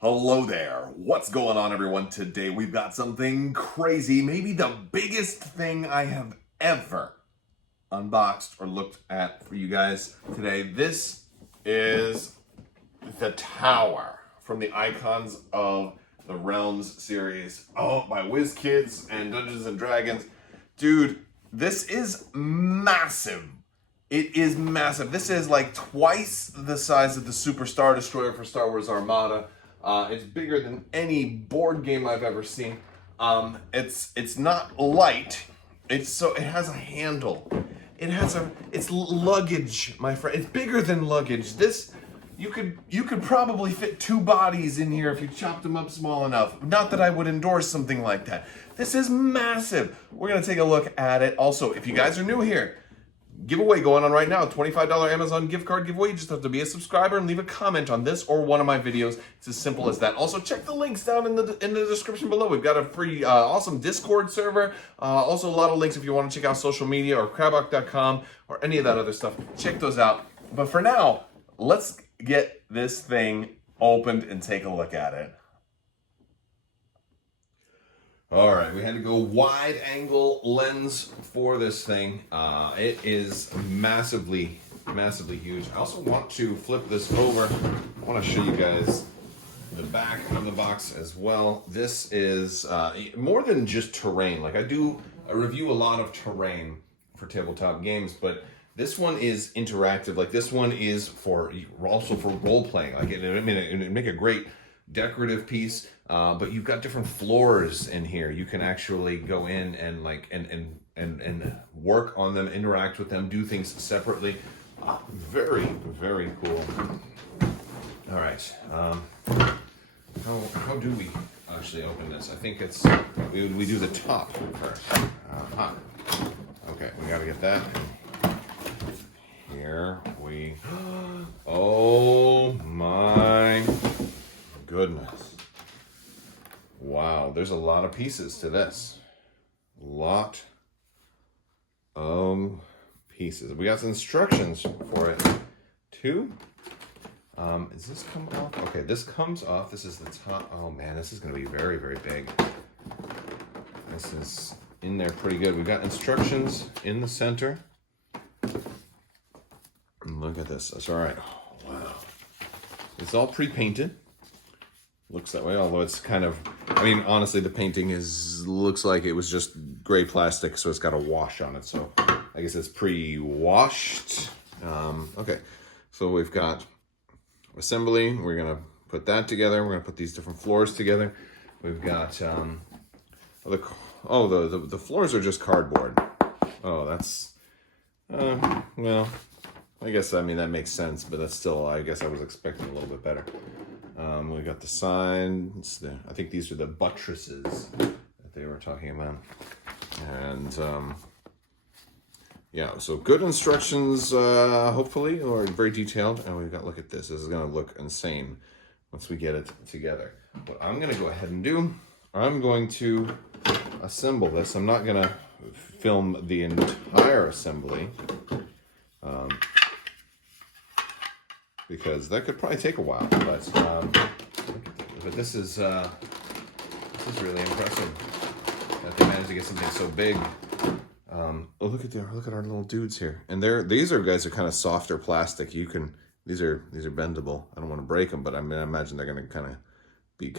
Hello there. What's going on, everyone? Today we've got something crazy, maybe the biggest thing I have ever unboxed or looked at for you guys today. This is the tower from the Icons of the Realms series. Oh, by WizKids and Dungeons and Dragons. Dude, this is massive. It is massive. This is like twice the size of the Super Star Destroyer for Star Wars Armada. It's bigger than any board game I've ever seen. It's not light. It has a handle. It's luggage, my friend. It's bigger than luggage. This you could probably fit 2 bodies in here if you chopped them up small enough. Not that I would endorse something like that. This is massive. We're gonna take a look at it. Also, if you guys are new here, giveaway going on right now, $25 Amazon gift card giveaway. You just have to be a subscriber and leave a comment on this or one of my videos. It's as simple as that. Also, check the links down in the description below. We've got a free, awesome Discord server. Also, a lot of links if you want to check out social media or Crabbok.com or any of that other stuff. Check those out. But for now, let's get this thing opened and take a look at it. All right, we had to go wide angle lens for this thing. It is massively huge. I also want to flip this over. I want to show you guys the back of the box as well. This is more than just terrain. Like I review a lot of terrain for tabletop games, but this one is interactive. Like this one is also for role playing. Like it'd make a great decorative piece, but you've got different floors in here. You can actually go in and and work on them, interact with them, do things separately. Very cool. All right, how do we actually open this? I think it's we do the top first. Okay, we got to get that. Here we. Oh my goodness. Wow, there's a lot of pieces to this. Lot of pieces. We got some instructions for it too. Does this come off? Okay, this comes off. This is the top. Oh man, this is gonna be very big. This is in there pretty good. We've got instructions in the center. And look at this. That's all right. Oh, wow. It's all pre-painted. Looks that way, although it's kind of, I mean, honestly, the painting looks like it was just gray plastic, so it's got a wash on it. So I guess it's pre-washed. Okay, so we've got assembly. We're gonna put that together. We're gonna put these different floors together. We've got, the floors are just cardboard. Oh, that's, well, I guess, I mean, that makes sense, but that's still, I guess I was expecting a little bit better. We got the signs. I think these are the buttresses that they were talking about. And yeah, so good instructions, hopefully, or very detailed. And we've got, look at this. This is going to look insane once we get it together. What I'm going to go ahead and do, I'm going to assemble this. I'm not going to film the entire assembly. Because that could probably take a while, but this is really impressive that they managed to get something so big. Oh, look at our little dudes here, and these guys are kind of softer plastic. These are bendable. I don't want to break them, but I mean, I imagine they're going to be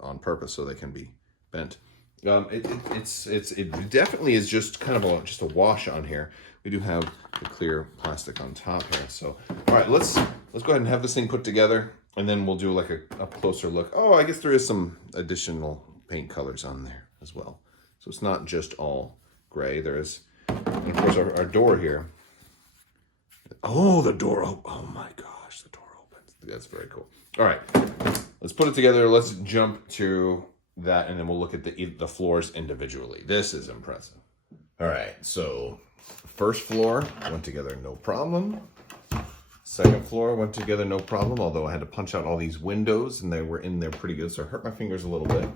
on purpose so they can be bent. It definitely is just kind of just a wash on here. We do have the clear plastic on top here. So, all right, let's go ahead and have this thing put together, and then we'll do like a closer look. Oh, I guess there is some additional paint colors on there as well. So it's not just all gray. There is, and of course, our door here. Oh, the door. Oh my gosh, the door opens. That's very cool. All right, let's put it together. Let's jump to that, and then we'll look at the floors individually. This is impressive. All right, so first floor went together no problem. Second floor went together no problem, although I had to punch out all these windows and they were in there pretty good, so I hurt my fingers a little bit.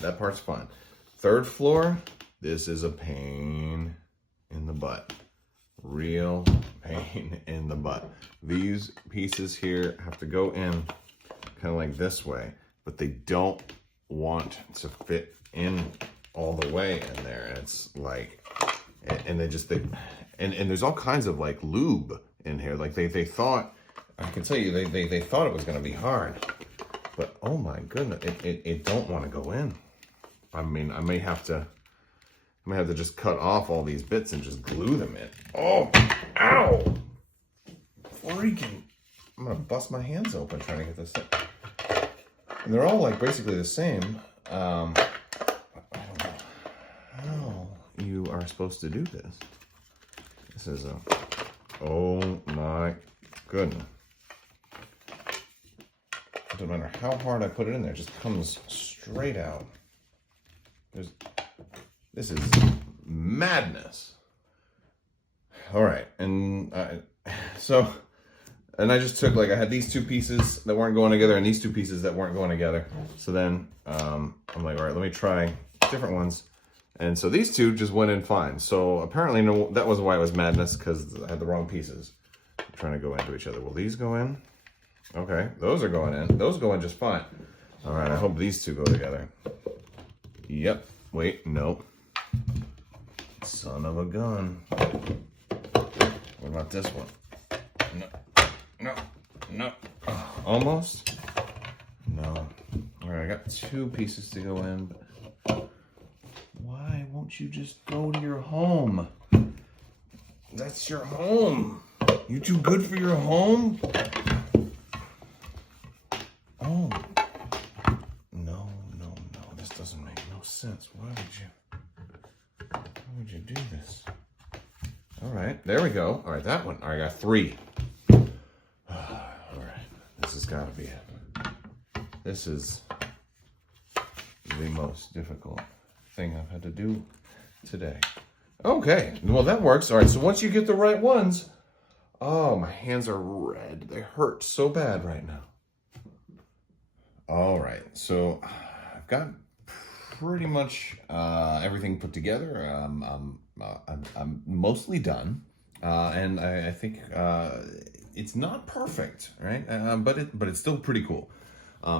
That part's fine. Third floor, this is a pain in the butt. Real pain in the butt. These pieces here have to go in kind of like this way, but they don't want to fit in all the way in there. And it's like, and there's all kinds of like lube in here. Like they thought, I can tell you, they thought it was going to be hard, but oh my goodness, it don't want to go in. I mean, I may have to just cut off all these bits and just glue them in. Oh, ow! Freaking, I'm gonna bust my hands open trying to get this in. And they're all like basically the same. I don't know how you are supposed to do this. This is oh my goodness. It doesn't matter how hard I put it in there, it just comes straight out. This is madness. All right, and I just took, like, I had these two pieces that weren't going together and these two pieces that weren't going together. So then I'm like, all right, let me try different ones. And so these two just went in fine. So apparently no, that wasn't why it was madness, because I had the wrong pieces trying to go into each other. Will these go in? Okay, those are going in. Those go in just fine. All right, I hope these two go together. Yep. Wait, nope. Son of a gun. What about this one? No. Oh, almost? No. All right, I got two pieces to go in. But why won't you just go to your home? That's your home. You too good for your home? Oh. No. This doesn't make no sense. Why would you do this? All right, there we go. All right, that one. All right, I got three. All right, this has got to be it. This is the most difficult thing I've had to do today. Okay, well, that works. All right, so once you get the right ones, oh, my hands are red. They hurt so bad right now. All right, so I've got pretty much everything put together. I'm mostly done, and I think it's not perfect, right? But it's still pretty cool.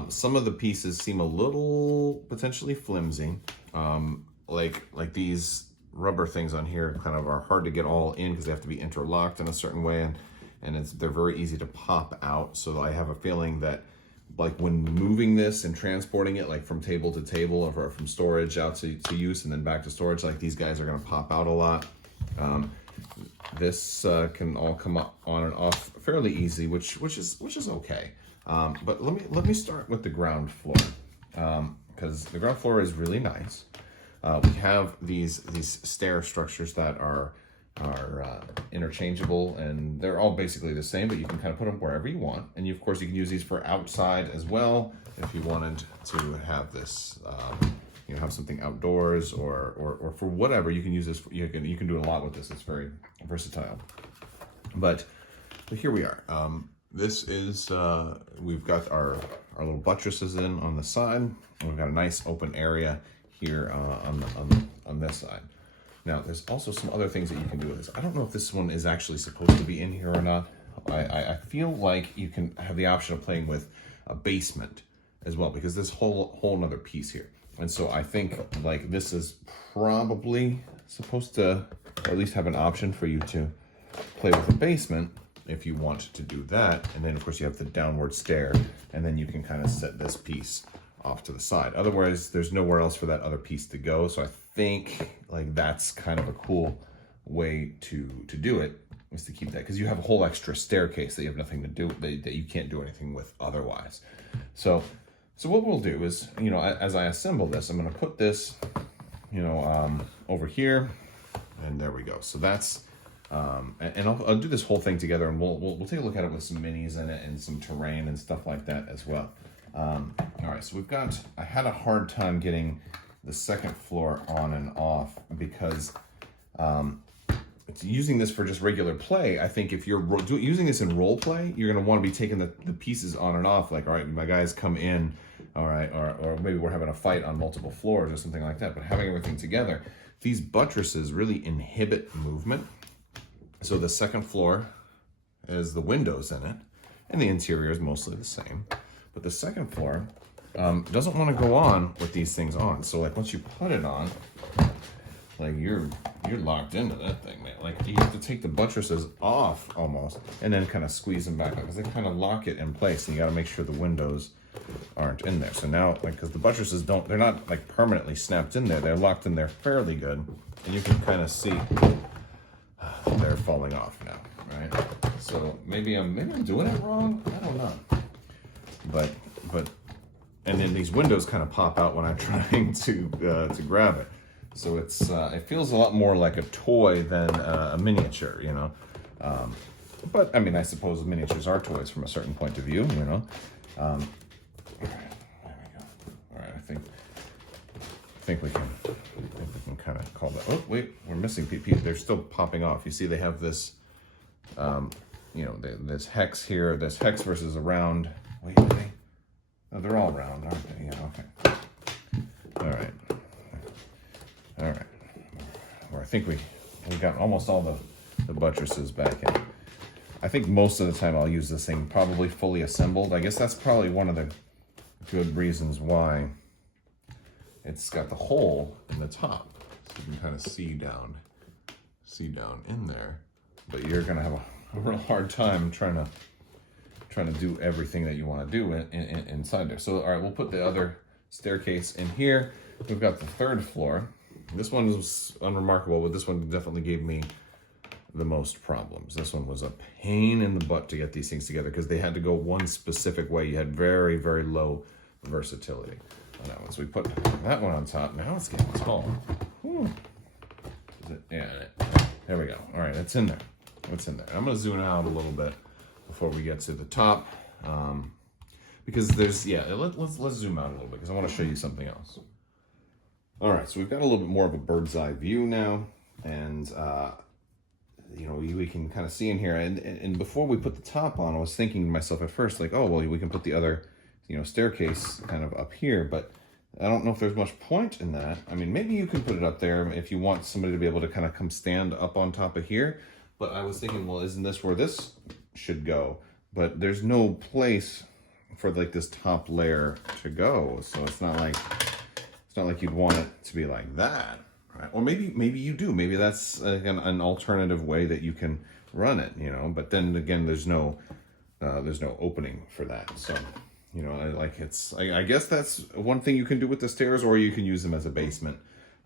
Some of the pieces seem a little potentially flimsy, like these rubber things on here kind of are hard to get all in because they have to be interlocked in a certain way, and they're very easy to pop out. So I have a feeling that, like, when moving this and transporting it, like from table to table or from storage out to use and then back to storage, like, these guys are going to pop out a lot. This can all come up on and off fairly easy, which is okay. But let me start with the ground floor, because the ground floor is really nice. We have these stair structures that are interchangeable, and they're all basically the same, but you can kind of put them wherever you want. And of course you can use these for outside as well if you wanted to have this have something outdoors or for whatever. You can use this. You can do a lot with this. It's very versatile. But here we are. This is we've got our little buttresses in on the side, and we've got a nice open area here on this side. Now, there's also some other things that you can do with this. I don't know if this one is actually supposed to be in here or not. I feel like you can have the option of playing with a basement as well, because this whole another piece here. And so I think, like, this is probably supposed to at least have an option for you to play with a basement if you want to do that. And then of course you have the downward stair, and then you can kind of set this piece off to the side. Otherwise, there's nowhere else for that other piece to go. So I think, like, that's kind of a cool way to do it, is to keep that, because you have a whole extra staircase that you have nothing to do, that you can't do anything with otherwise. So what we'll do is, as I assemble this, I'm going to put this, over here, and there we go. So that's, and I'll do this whole thing together, and we'll take a look at it with some minis in it and some terrain and stuff like that as well. All right, so I had a hard time getting the second floor on and off, because using this for just regular play, I think if you're using this in role play, you're going to want to be taking the pieces on and off. Like, all right, my guys come in, all right, or maybe we're having a fight on multiple floors or something like that. But having everything together, these buttresses really inhibit movement. So the second floor has the windows in it, and the interior is mostly the same. But the second floor doesn't want to go on with these things on. So like once you put it on, like you're locked into that thing, man. Like you have to take the buttresses off almost and then kind of squeeze them back on because they kind of lock it in place, and you got to make sure the windows aren't in there. So now, like, because the buttresses they're not like permanently snapped in there, they're locked in there fairly good, and you can kind of see they're falling off now, right? So maybe I'm doing it wrong. I don't know, but and then these windows kind of pop out when I'm trying to grab it. So it feels a lot more like a toy than a miniature, you know. But I mean, I suppose miniatures are toys from a certain point of view, you know. There we go. All right, I think we can kind of call that. Oh wait, we're missing PP. They're still popping off. You see, they have this, you know, this hex here. This hex versus a round. Wait, are they? Oh, they're all round, aren't they? Yeah. Okay. All right. All right. Or I think we got almost all the buttresses back in. I think most of the time I'll use this thing probably fully assembled. I guess that's probably one of the good reasons why it's got the hole in the top. So you can kind of see down in there. But you're gonna have a real hard time trying to do everything that you want to do inside there. So all right, we'll put the other staircase in here. We've got the third floor. This one was unremarkable, but this one definitely gave me the most problems. This one was a pain in the butt to get these things together because they had to go one specific way. You had very, very low versatility on that one. So we put that one on top. Now it's getting tall. Is it? Yeah, there we go. All right, it's in there. It's in there. I'm going to zoom out a little bit before we get to the top, because there's, let's zoom out a little bit because I want to show you something else. All right, so we've got a little bit more of a bird's eye view now, and you know, we can kind of see in here. And before we put the top on, I was thinking to myself at first, like, oh well, we can put the other, you know, staircase kind of up here, but I don't know if there's much point in that. I mean, maybe you can put it up there if you want somebody to be able to kind of come stand up on top of here. But I was thinking, well, isn't this where this should go? But there's no place for like this top layer to go, so it's not like you'd want it to be like that, right? Or maybe you do. Maybe that's an alternative way that you can run it, you know. But then again, there's no opening for that. So, you know, I guess that's one thing you can do with the stairs, or you can use them as a basement.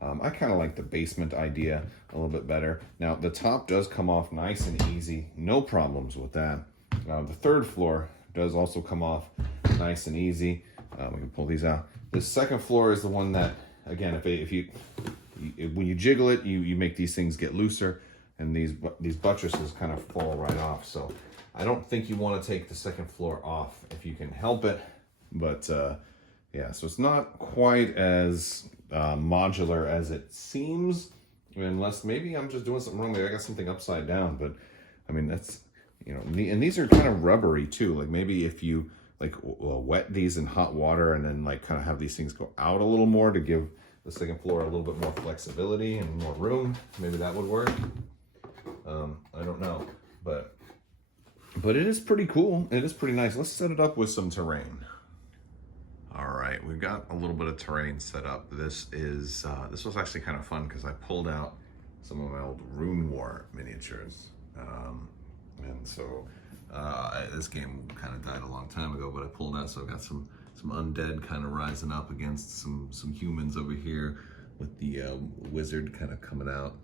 I kind of like the basement idea a little bit better. Now, the top does come off nice and easy. No problems with that. The third floor does also come off nice and easy. We can pull these out. The second floor is the one that, again, when you jiggle it, you make these things get looser, and these buttresses kind of fall right off. So I don't think you want to take the second floor off if you can help it. But yeah, so it's not quite as modular as it seems, unless maybe I'm just doing something wrong. Maybe I got something upside down. But I mean, that's, you know, and these are kind of rubbery too. Like maybe if you like wet these in hot water and then like kind of have these things go out a little more to give the second floor a little bit more flexibility and more room, maybe that would work. I don't know, but it is pretty cool. It is pretty nice. Let's set it up with some terrain. All right, we've got a little bit of terrain set up. This was actually kind of fun because I pulled out some of my old Rune War miniatures, and so this game kind of died a long time ago, but I pulled out, so I've got some undead kind of rising up against some humans over here, with the wizard kind of coming out,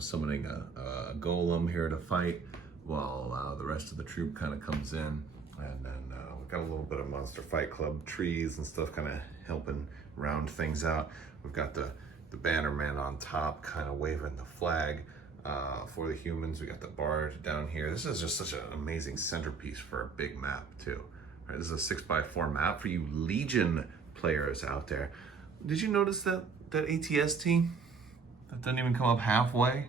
summoning a golem here to fight, while the rest of the troop kind of comes in, and then we've got a little bit of Monster Fight Club trees and stuff kind of helping round things out. We've got the bannerman on top kind of waving the flag for the humans. We got the bard down here. This is just such an amazing centerpiece for a big map too. Right, this is a 6x4 map for you Legion players out there. Did you notice that ATST that doesn't even come up halfway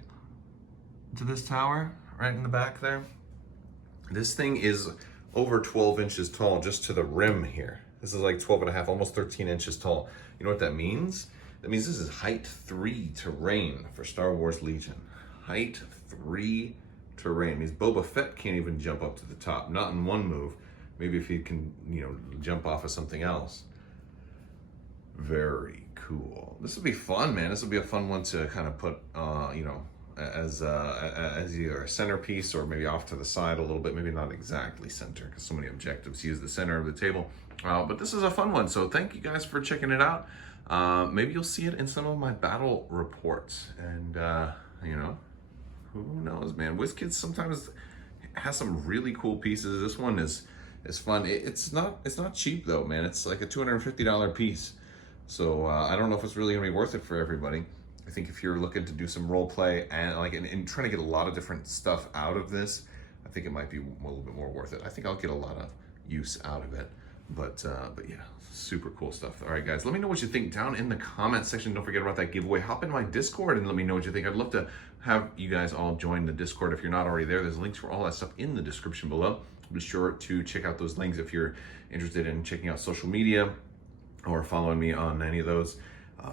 to this tower right in the back there? This thing is over 12 inches tall just to the rim here. This is like 12 and a half, almost 13 inches tall. You know what that means? That means this is height 3 terrain for Star Wars Legion. Height 3 terrain. It means Boba Fett can't even jump up to the top, not in one move. maybe if he can, you know, jump off of something else. Very cool. This will be fun, man. This will be a fun one to kind of put, you know, as either a centerpiece or maybe off to the side a little bit. Maybe not exactly center because so many objectives use the center of the table. But this is a fun one. So thank you guys for checking it out. Maybe you'll see it in some of my battle reports. And, you know, who knows, man. WizKids sometimes has some really cool pieces. This one is fun. It's not cheap though, man. It's like a $250 piece. So I don't know if it's really gonna be worth it for everybody. I think if you're looking to do some role play and like and trying to get a lot of different stuff out of this, I think it might be a little bit more worth it. I think I'll get a lot of use out of it. But yeah, super cool stuff. All right, guys, let me know what you think down in the comment section. Don't forget about that giveaway. Hop in my Discord and let me know what you think. I'd love to have you guys all join the Discord if you're not already there. There's links for all that stuff in the description below. Be sure to check out those links if you're interested in checking out social media or following me on any of those.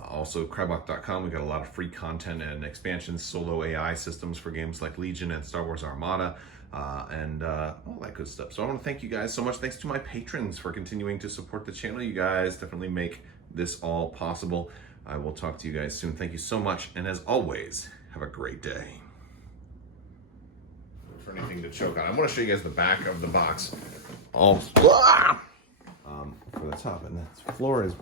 Also, Crabbok.com, we got a lot of free content and expansions, solo AI systems for games like Legion and Star Wars Armada, and all that good stuff. So I want to thank you guys so much. Thanks to my patrons for continuing to support the channel. You guys definitely make this all possible. I will talk to you guys soon. Thank you so much. And as always, have a great day. For anything to choke on, I want to show you guys the back of the box. All for the top, and that floor is